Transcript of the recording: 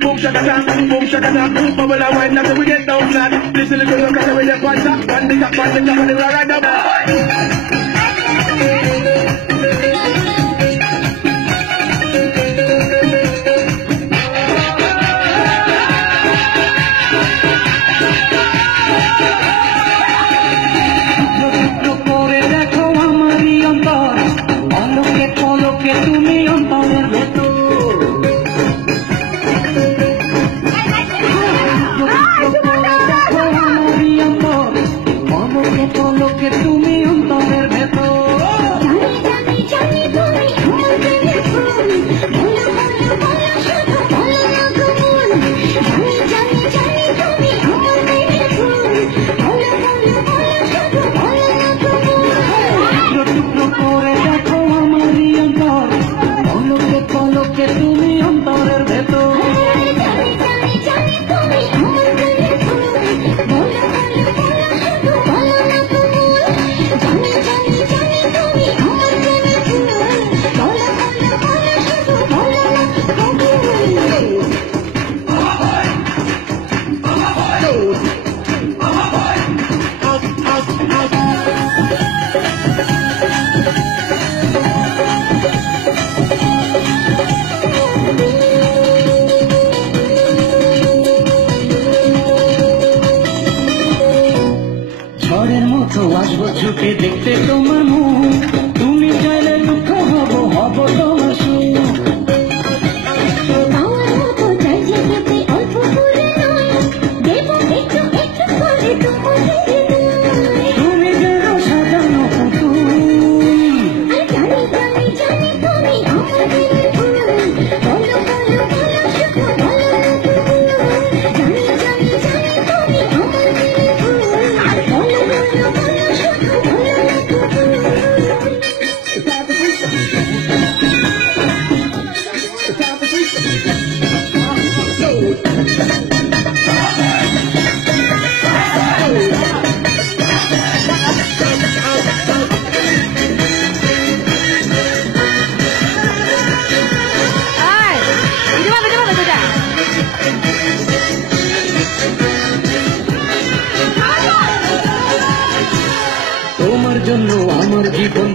Boom shakata, bubble and wine, that's how we get down flat. Listen to the look at the way they punch up, and the top, and the right up. আসবো ঝুঁকে দেখতে তোমার মুখ, তুমি চাইলে দুঃখ হব হব তোমার সুখ। তুমি যেন সাজানো পুতুল, তোমার জন্য আমার জীবন